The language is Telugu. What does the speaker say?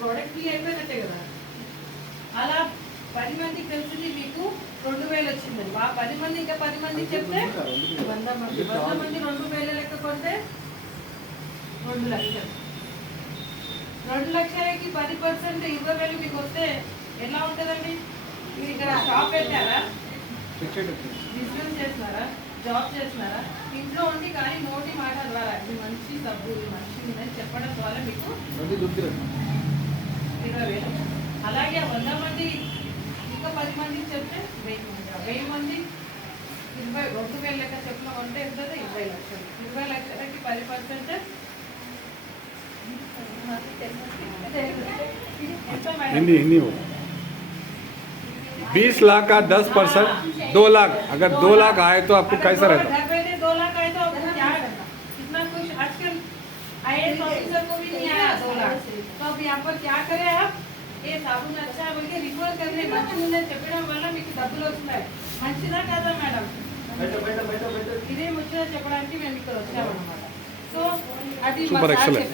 ప్రోడక్ట్ ఫీ అయిపోయినట్టే కదా. అలా 10 మందికి తెలిసింది మీకు 2000 వచ్చిందండి. ఆ 10 మంది ఇంకా 10 మందికి చెప్తే 100 మంది 2000 లెక్క కొడితే 2 లక్షలు. 2 లక్షలకి 10% 20,000 మీకు వస్తే ఎలా ఉంటుందండి? మీరు ఇక్కడ షాప్ పెట్టారా, బిజినెస్ చేస్తున్నారా, జాబ్ చేస్తున్నారా, ఇంట్లో ఉండి కానీ నోటి మాట ద్వారా ఇది మంచి సబ్బు, ఇది మంచి ఉందని చెప్పడం ద్వారా మీకు 20,000. అలాగే 100 మంది ఇంకా 10 మందికి చెప్తే 1000 మంది 2,000 లెక్క చెప్పిన కొంటే ఎంత? 20 లక్షలు. 20 లక్షలకి 10% हिंदी हिंदी हो 20 लाख का 10%, 2 लाख। अगर 2 लाख आए तो आपको कैसा रहता? 2 लाख आए तो आपको क्या कितना कुछ आजकल IAS ऑफिसर को भी नहीं आया 2 लाख। तो अब यहाँ पर क्या करें आप? ये साबुन अच्छा है बोल के रिफर करने మంచిగా చెప్పడం వల్ల మీకు డబ్బులు వస్తున్నాయి. మంచిదా కాదా మేడం? ఇదే ముచ్చట చెప్పడానికి మేము ఇక్కడ వచ్చామన్నమాట. సో అది సూపర్, ఎక్సలెంట్.